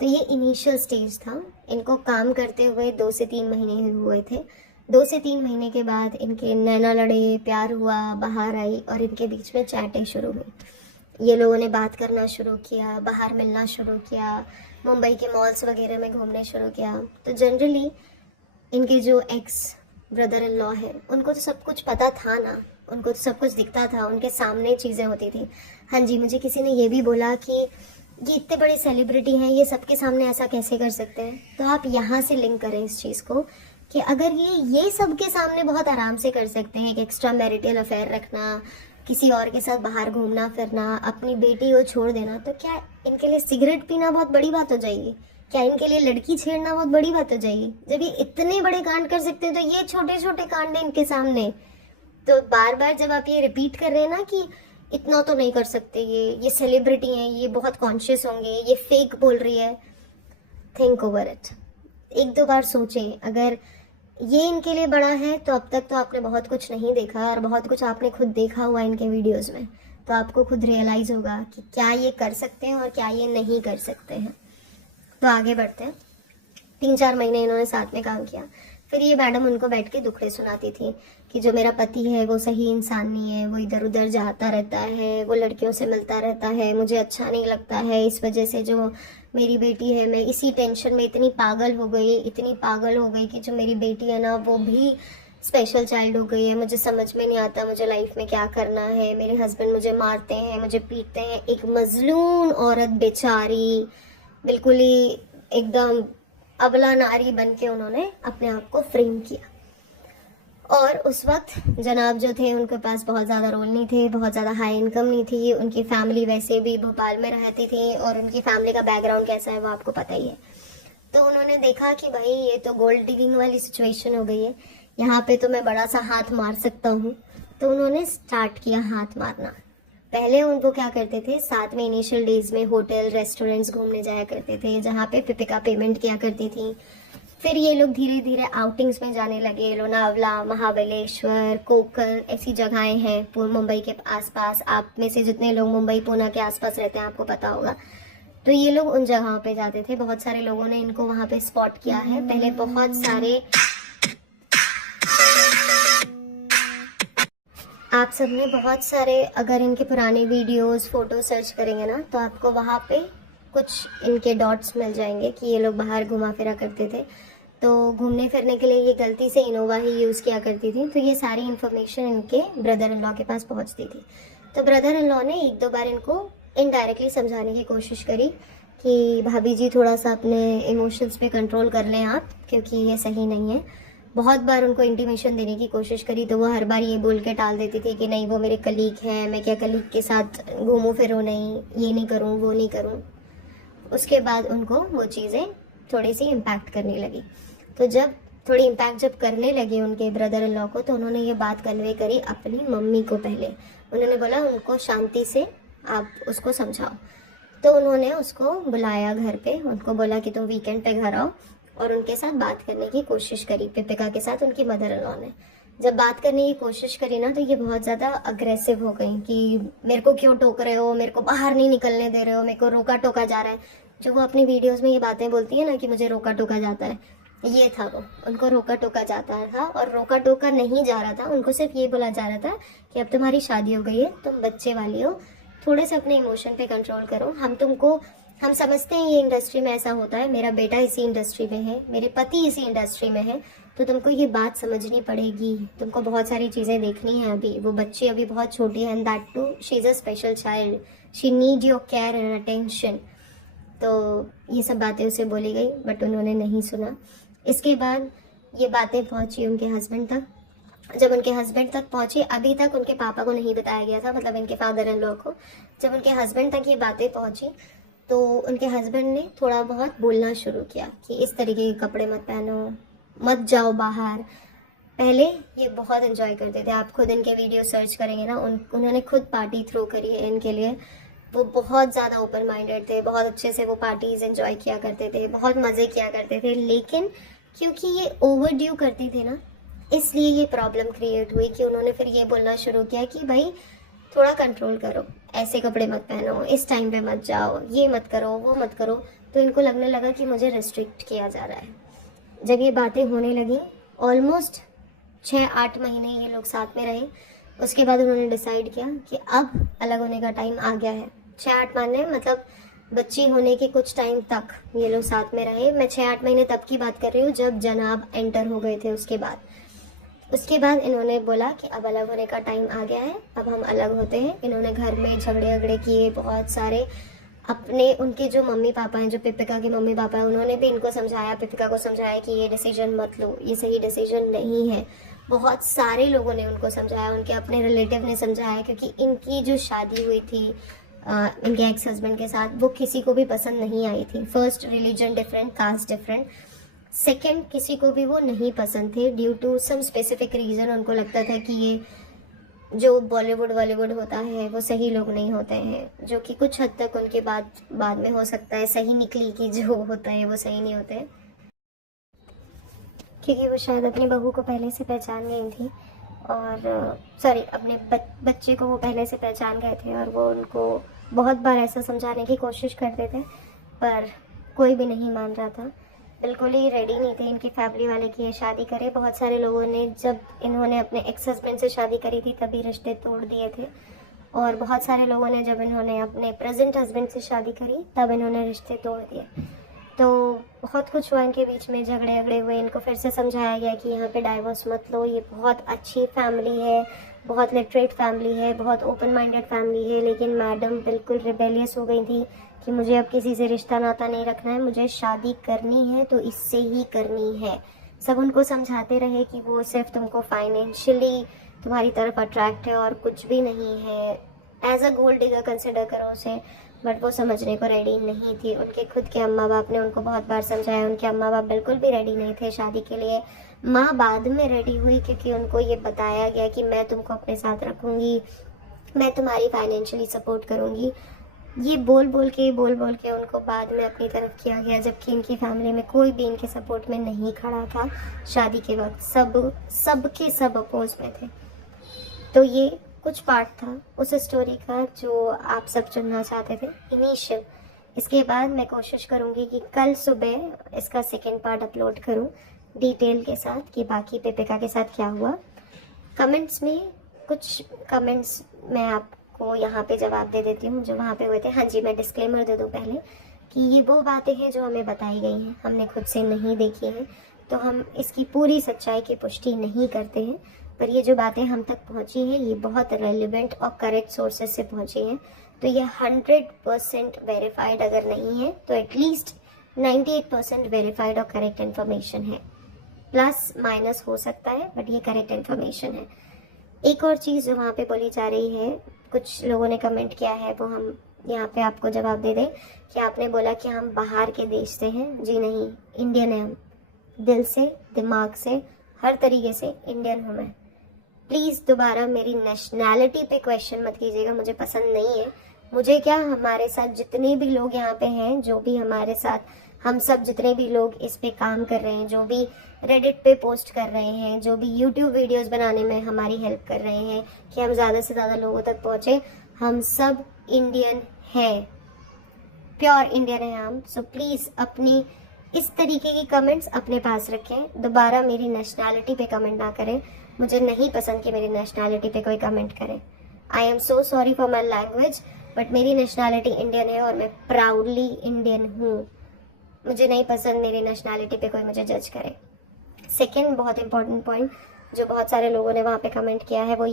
तो ये इनिशियल स्टेज था। इनको काम करते हुए 2 से 3 महीने हुए थे। 2 से 3 महीने के बाद इनके नैना लड़े, प्यार हुआ, बाहर आई और इनके बीच में चैटें शुरू हुई। ये लोगों ने बात करना शुरू किया, बाहर मिलना शुरू किया, मुंबई के मॉल्स वगैरह में घूमने शुरू किया। तो जनरली इनके जो एक्स ब्रदर इन लॉ है उनको तो सब कुछ पता था ना, उनको तो सब कुछ दिखता था, उनके सामने चीज़ें होती थी। हाँ जी, मुझे किसी ने ये भी बोला कि ये इतने बड़े सेलिब्रिटी हैं, ये सबके सामने ऐसा कैसे कर सकते हैं। तो आप यहाँ से लिंक करें इस चीज़ को कि अगर ये सबके सामने बहुत आराम से कर सकते हैं, एक एक्स्ट्रा मैरिटल अफेयर रखना, किसी और के साथ बाहर घूमना फिरना, अपनी बेटी को छोड़ देना, तो क्या इनके लिए सिगरेट पीना बहुत बड़ी बात हो जाएगी? क्या इनके लिए लड़की छेड़ना बहुत बड़ी बात हो जाएगी? जब ये इतने बड़े कांड कर सकते हैं तो ये छोटे छोटे कांड हैं इनके सामने। तो बार बार जब आप ये रिपीट कर रहे हैं ना कि इतना तो नहीं कर सकते, ये सेलिब्रिटी हैं, ये बहुत कॉन्शियस होंगे, ये फेक बोल रही है, थिंक ओवर इट। 1-2 बार सोचें। अगर ये इनके लिए बड़ा है तो अब तक तो आपने बहुत कुछ नहीं देखा और बहुत कुछ आपने खुद देखा हुआ इनके वीडियोस में, तो आपको खुद रियलाइज़ होगा कि क्या ये कर सकते हैं और क्या ये नहीं कर सकते हैं। तो आगे बढ़ते हैं। 3-4 महीने इन्होंने साथ में काम किया। फिर ये मैडम उनको बैठ के दुखड़े सुनाती थी कि जो मेरा पति है वो सही इंसान नहीं है, वो इधर उधर जाता रहता है, वो लड़कियों से मिलता रहता है, मुझे अच्छा नहीं लगता है, इस वजह से जो मेरी बेटी है, मैं इसी टेंशन में इतनी पागल हो गई कि जो मेरी बेटी है ना वो भी स्पेशल चाइल्ड हो गई है, मुझे समझ में नहीं आता मुझे लाइफ में क्या करना है, मेरे हस्बैंड मुझे मारते हैं, मुझे पीटते हैं। एक मजलूम औरत बेचारी, बिल्कुल ही एकदम अबला नारी बन के उन्होंने अपने आप को फ्रेम किया। और उस वक्त जनाब जो थे उनके पास बहुत ज़्यादा रोल नहीं थे, बहुत ज़्यादा हाई इनकम नहीं थी, उनकी फैमिली वैसे भी भोपाल में रहती थी और उनकी फैमिली का बैकग्राउंड कैसा है वो आपको पता ही है। तो उन्होंने देखा कि भाई ये तो गोल्ड डिगिंग वाली सिचुएशन हो गई है, यहाँ पे तो मैं बड़ा सा हाथ मार सकता हूँ। तो उन्होंने स्टार्ट किया हाथ मारना। पहले उनको क्या करते थे, साथ में इनिशियल डेज में होटल रेस्टोरेंट्स घूमने जाया करते थे, जहाँ पे पिपिका पेमेंट किया करती थी। फिर ये लोग धीरे धीरे आउटिंग्स में जाने लगे, लोनावला, महाबलेश्वर, कोकल, ऐसी जगहें हैं मुंबई के आसपास। आप में से जितने लोग मुंबई पूना के आसपास रहते हैं आपको पता होगा। तो ये लोग उन जगहों पे जाते थे। बहुत सारे लोगों ने इनको वहाँ पे स्पॉट किया है। पहले बहुत सारे, आप सबने बहुत सारे अगर इनके पुराने वीडियोस फोटो सर्च करेंगे ना, तो आपको वहाँ पे कुछ इनके डॉट्स मिल जाएंगे कि ये लोग बाहर घुमा फिरा करते थे। तो घूमने फिरने के लिए ये गलती से इनोवा ही यूज़ किया करती थी। तो ये सारी इन्फॉर्मेशन इनके ब्रदर इन लॉ के पास पहुंचती थी। तो ब्रदर इन लॉ ने एक दो बार इनको इनडायरेक्टली समझाने की कोशिश करी कि भाभी जी थोड़ा सा अपने इमोशंस पे कंट्रोल कर लें आप, क्योंकि ये सही नहीं है। बहुत बार उनको इंटीमेशन देने की कोशिश करी, तो वो हर बार ये बोल के टाल देती थी कि नहीं वो मेरे कलीग हैं, मैं क्या कलीग के साथ घूमूं फिरूं, नहीं ये नहीं करूं वो नहीं करूं। उसके बाद उनको वो चीज़ें थोड़ी सी इम्पैक्ट करने लगी। तो जब थोड़ी इम्पैक्ट जब करने लगी उनके ब्रदर इन लॉ को, तो उन्होंने ये बात कन्वे करी अपनी मम्मी को। पहले उन्होंने बोला उनको शांति से आप उसको समझाओ। तो उन्होंने उसको बुलाया घर पे, उनको बोला कि तुम वीकेंड पे घर आओ, और उनके साथ बात करने की कोशिश करी पिपिका के साथ उनकी मदर इन लॉ ने। जब बात करने की कोशिश करी ना, तो ये बहुत ज़्यादा अग्रेसिव हो गई कि मेरे को क्यों टोक रहे हो, मेरे को बाहर नहीं निकलने दे रहे हो, मेरे को रोका टोका जा रहा है। जो वो अपनी वीडियोस में ये बातें बोलती है ना कि मुझे रोका टोका जाता है, ये था वो, उनको रोका टोका जाता था। और रोका टोका नहीं जा रहा था, उनको सिर्फ ये बोला जा रहा था कि अब तुम्हारी शादी हो गई है, तुम बच्चे वाली हो, थोड़े से अपने इमोशन पे कंट्रोल करो। हम समझते हैं ये इंडस्ट्री में ऐसा होता है, मेरा बेटा इसी इंडस्ट्री में है, मेरे पति इसी इंडस्ट्री में है, तो तुमको ये बात समझनी पड़ेगी, तुमको बहुत सारी चीज़ें देखनी है। अभी वो बच्ची अभी बहुत छोटी है, and that too she is a special child, she need your care and attention. तो ये सब बातें उसे बोली गई, बट उन्होंने नहीं सुना। इसके बाद ये बातें पहुंची उनके हस्बैंड तक। जब उनके हस्बैंड तक पहुंची, अभी तक उनके पापा को नहीं बताया गया था, मतलब इनके फादर इन लॉ को। जब उनके हस्बैंड तक ये बातें पहुंची, तो उनके हस्बैंड ने थोड़ा बहुत बोलना शुरू किया कि इस तरीके के कपड़े मत पहनो, मत जाओ बाहर। पहले ये बहुत एंजॉय करते थे, आप खुद इनके वीडियो सर्च करेंगे ना, उन्होंने खुद पार्टी थ्रो करी है इनके लिए। वो बहुत ज़्यादा ओपन माइंडेड थे, बहुत अच्छे से वो पार्टीज एंजॉय किया करते थे, बहुत मज़े किया करते थे। लेकिन क्योंकि ये ओवर ड्यू करती थी ना, इसलिए ये प्रॉब्लम क्रिएट हुई कि उन्होंने फिर ये बोलना शुरू किया कि भाई थोड़ा कंट्रोल करो, ऐसे कपड़े मत पहनो, इस टाइम पे मत जाओ, ये मत करो वो मत करो। तो इनको लगने लगा कि मुझे रिस्ट्रिक्ट किया जा रहा है। जब ये बातें होने लगी, ऑलमोस्ट 6-8 महीने ये लोग साथ में रहे। उसके बाद उन्होंने डिसाइड किया कि अब अलग होने का टाइम आ गया है। 6-8 महीने मतलब बच्ची होने के कुछ टाइम तक ये लोग साथ में रहे। मैं 6-8 महीने तब की बात कर रही हूँ जब जनाब एंटर हो गए थे। उसके बाद इन्होंने बोला कि अब अलग होने का टाइम आ गया है, अब हम अलग होते हैं। इन्होंने घर में झगड़े किए बहुत सारे। अपने उनके जो मम्मी पापा हैं, जो पिपिका के मम्मी पापा हैं, उन्होंने भी इनको समझाया, पिपिका को समझाया कि ये डिसीजन मत लो, ये सही डिसीजन नहीं है। बहुत सारे लोगों ने उनको समझाया, उनके अपने रिलेटिव ने समझाया, क्योंकि इनकी जो शादी हुई थी इनके एक्स हस्बैंड के साथ, वो किसी को भी पसंद नहीं आई थी। First, religion different, caste different. Second, किसी को भी वो नहीं पसंद थे due to some specific reason. उनको लगता था कि ये जो बॉलीवुड होता है वो सही लोग नहीं होते हैं, जो कि कुछ हद तक उनके बाद में हो सकता है सही निकली कि जो होता है वो सही नहीं होते, क्योंकि वो शायद अपनी बहू को पहले से पहचान गई थी, और सॉरी अपने बच्चे को वो पहले से पहचान गए थे। और वो उनको बहुत बार ऐसा समझाने की कोशिश करते थे, पर कोई भी नहीं मान रहा था, बिल्कुल ही रेडी नहीं थे इनकी फैमिली वाले की ये शादी करे। बहुत सारे लोगों ने, जब इन्होंने अपने एक्स हस्बैंड से शादी करी थी तभी रिश्ते तोड़ दिए थे, और बहुत सारे लोगों ने जब इन्होंने अपने प्रेजेंट हस्बैंड से शादी करी तब इन्होंने रिश्ते तोड़ दिए। तो बहुत कुछ हुआ इनके बीच में, झगड़े हुए। इनको फिर से समझाया गया कि यहाँ पे डाइवोर्स मत लो, ये बहुत अच्छी फैमिली है, बहुत लिटरेट फैमिली है, बहुत ओपन माइंडेड फैमिली है। लेकिन मैडम बिल्कुल रिबेलियस हो गई थी कि मुझे अब किसी से रिश्ता नाता नहीं रखना है, मुझे शादी करनी है तो इससे ही करनी है। सब उनको समझाते रहे कि वो सिर्फ तुमको फाइनेंशियली तुम्हारी तरफ अट्रैक्ट है और कुछ भी नहीं है, as a gold digger consider करो उसे। बट वो समझने को रेडी नहीं थी। उनके खुद के अम्मा बाप ने उनको बहुत बार समझाया, उनके अम्मा बाप बिल्कुल भी रेडी नहीं थे शादी के लिए। माँ बाद में रेडी हुई, क्योंकि उनको ये बताया गया कि मैं तुमको अपने साथ रखूँगी, मैं तुम्हारी फाइनेंशियली सपोर्ट करूँगी। ये बोल बोल के उनको बाद में अपनी तरफ किया गया, जबकि इनकी फैमिली में कोई भी इनके सपोर्ट में नहीं खड़ा था। शादी के वक्त सब के सब अपोज में थे। तो ये कुछ पार्ट था उस स्टोरी का जो आप सब सुनना चाहते थे, इनिशियल। इसके बाद मैं कोशिश करूँगी कि कल सुबह इसका सेकेंड पार्ट अपलोड करूँ डिटेल के साथ कि बाकी पेपिका के साथ क्या हुआ। कमेंट्स में कुछ कमेंट्स मैं आपको यहाँ पे जवाब दे देती हूँ जो वहाँ पे हुए थे। हाँ जी, मैं डिस्क्लेमर दे दूँ पहले कि ये वो बातें हैं जो हमें बताई गई हैं, हमने खुद से नहीं देखी हैं, तो हम इसकी पूरी सच्चाई की पुष्टि नहीं करते हैं। पर ये जो बातें हम तक पहुँची हैं ये बहुत रेलिवेंट और करेक्ट सोर्सेज से पहुँची हैं। तो ये 100% वेरीफाइड अगर नहीं है तो एटलीस्ट 98% वेरीफाइड और करेक्ट इन्फॉर्मेशन है। प्लस माइनस हो सकता है बट ये करेक्ट इन्फॉर्मेशन है। एक और चीज़ जो वहाँ पे बोली जा रही है, कुछ लोगों ने कमेंट किया है, वो हम यहाँ पे आपको जवाब दे दें कि आपने बोला कि हम बाहर के देश से हैं। जी नहीं, इंडियन है हम, दिल से, दिमाग से, हर तरीके से इंडियन हूँ मैं। प्लीज़ दोबारा मेरी नेशनैलिटी पे क्वेश्चन मत कीजिएगा, मुझे पसंद नहीं है। मुझे क्या, हमारे साथ जितने भी लोग यहाँ पे हैं, जो भी हमारे साथ, हम सब जितने भी लोग इस पे काम कर रहे हैं, जो भी रेडिट पे पोस्ट कर रहे हैं, जो भी यूट्यूब वीडियोस बनाने में हमारी हेल्प कर रहे हैं कि हम ज़्यादा से ज़्यादा लोगों तक पहुँचे, हम सब इंडियन हैं, प्योर इंडियन हैं हम। सो प्लीज़ अपनी इस तरीके की कमेंट्स अपने पास रखें, दोबारा मेरी नेशनैलिटी पे कमेंट ना करें। मुझे नहीं पसंद कि मेरी नेशनैलिटी पे कोई कमेंट करे। आई am so sorry for my language, but मेरी नेशनैलिटी इंडियन है और मैं प्राउडली इंडियन हूँ। मुझे नहीं पसंद मेरी नेशनैलिटी पे कोई मुझे जज करे। सेकेंड बहुत इंपॉर्टेंट पॉइंट जो बहुत सारे लोगों ने वहाँ पे कमेंट किया है वो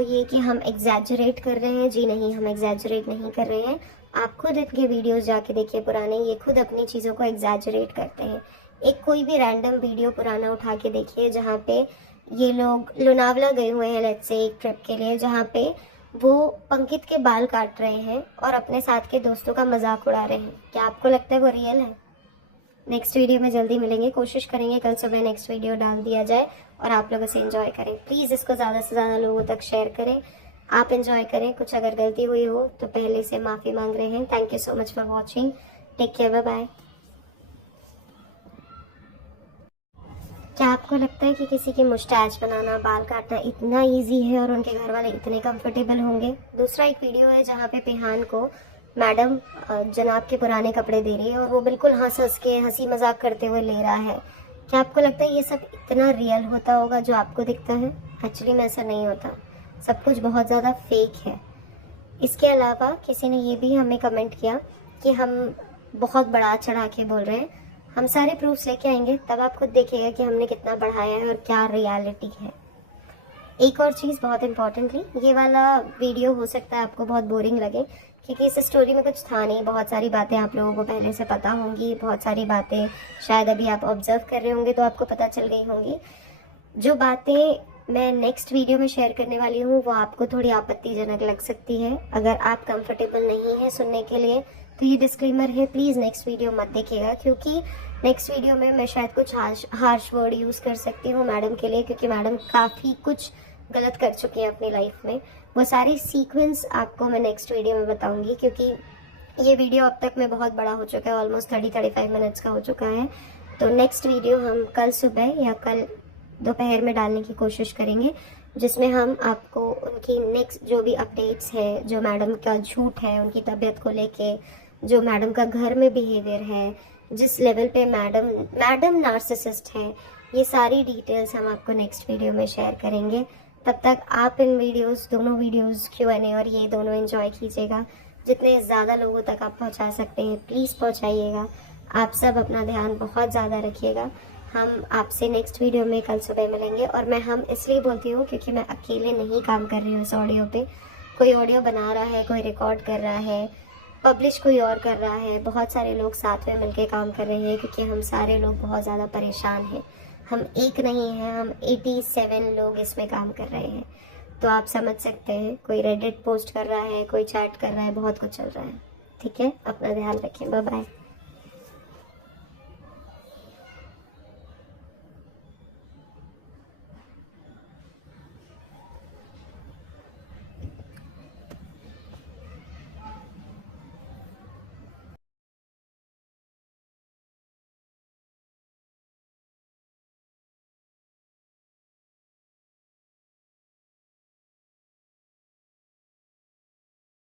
ये कि हम एग्जैजरेट कर रहे हैं। जी नहीं, हम एग्जैजरेट नहीं कर रहे हैं। आप खुद इनके वीडियोस जाके देखिए पुराने, ये खुद अपनी चीज़ों को एग्जैजरेट करते हैं। एक कोई भी रैंडम वीडियो पुराना उठा के देखिए जहाँ पे ये लोग लोनावला गए हुए हैं लेट्स से एक ट्रिप के लिए, जहाँ पे वो पंकित के बाल काट रहे हैं और अपने साथ के दोस्तों का मजाक उड़ा रहे हैं। क्या आपको लगता है वो रियल है? नेक्स्ट वीडियो में जल्दी मिलेंगे, कोशिश करेंगे कल सुबह नेक्स्ट वीडियो डाल दिया जाए और आप लोग इसे एंजॉय करें। प्लीज़ इसको ज़्यादा से ज़्यादा लोगों तक शेयर करें, आप एंजॉय करें। कुछ अगर गलती हुई हो तो पहले से माफ़ी मांग रहे हैं। Thank you so much for watching, take care, bye bye. क्या आपको लगता है कि किसी की मुस्टैच बनाना, बाल काटना इतना इजी है और उनके घर वाले इतने कंफर्टेबल होंगे? दूसरा एक वीडियो है जहाँ पे पिहान को मैडम जनाब के पुराने कपड़े दे रही है और वो बिल्कुल हंस के हंसी मजाक करते हुए ले रहा है। क्या आपको लगता है ये सब इतना रियल होता होगा जो आपको दिखता है? एक्चुअली में ऐसा नहीं होता, सब कुछ बहुत ज़्यादा फेक है। इसके अलावा किसी ने ये भी हमें कमेंट किया कि हम बहुत बढ़ा चढ़ा के बोल रहे हैं। हम सारे प्रूफ्स लेके आएंगे, तब आप खुद देखिएगा कि हमने कितना बढ़ाया है और क्या रियलिटी है। एक और चीज़ बहुत इम्पोर्टेंटली, ये वाला वीडियो हो सकता है आपको बहुत बोरिंग लगे क्योंकि इस स्टोरी में कुछ था नहीं। बहुत सारी बातें आप लोगों को पहले से पता होंगी, बहुत सारी बातें शायद अभी आप ऑब्जर्व कर रहे होंगे तो आपको पता चल गई होंगी। जो बातें मैं नेक्स्ट वीडियो में शेयर करने वाली हूँ वो आपको थोड़ी आपत्तिजनक लग सकती है। अगर आप कंफर्टेबल नहीं है सुनने के लिए तो ये डिस्क्लेमर है, प्लीज़ नेक्स्ट वीडियो मत देखिएगा क्योंकि नेक्स्ट वीडियो में मैं शायद कुछ हार्श वर्ड यूज़ कर सकती हूँ मैडम के लिए, क्योंकि मैडम काफ़ी कुछ गलत कर चुकी हैं अपनी लाइफ में। वो सारी सीक्वेंस आपको मैं नेक्स्ट वीडियो में बताऊंगी क्योंकि ये वीडियो अब तक में बहुत बड़ा हो चुका है, ऑलमोस्ट 30-35 मिनट्स का हो चुका है। तो नेक्स्ट वीडियो हम कल सुबह या कल दोपहर में डालने की कोशिश करेंगे जिसमें हम आपको उनकी नेक्स्ट जो भी अपडेट्स है, जो मैडम का झूठ है उनकी तबीयत को लेके, जो मैडम का घर में बिहेवियर है, जिस लेवल पे मैडम नार्सिसिस्ट है, ये सारी डिटेल्स हम आपको नेक्स्ट वीडियो में शेयर करेंगे। तब तक आप इन वीडियोस, दोनों वीडियोस Q&A और ये दोनों एंजॉय कीजिएगा। जितने ज़्यादा लोगों तक आप पहुंचा सकते हैं प्लीज़ पहुंचाइएगा। आप सब अपना ध्यान बहुत ज़्यादा रखिएगा। हम आपसे नेक्स्ट वीडियो में कल सुबह मिलेंगे। और मैं हम इसलिए बोलती हूँ क्योंकि मैं अकेले नहीं काम कर रही हूँ इस ऑडियो पे। कोई ऑडियो बना रहा है, कोई रिकॉर्ड कर रहा है, पब्लिश कोई और कर रहा है, बहुत सारे लोग साथ में मिलकर काम कर रहे हैं क्योंकि हम सारे लोग बहुत ज़्यादा परेशान हैं। हम एक नहीं हैं, हम 87 लोग इसमें काम कर रहे हैं। तो आप समझ सकते हैं, कोई रेडिट पोस्ट कर रहा है, कोई चैट कर रहा है, बहुत कुछ चल रहा है। ठीक है, अपना ध्यान रखें, बाय बाय।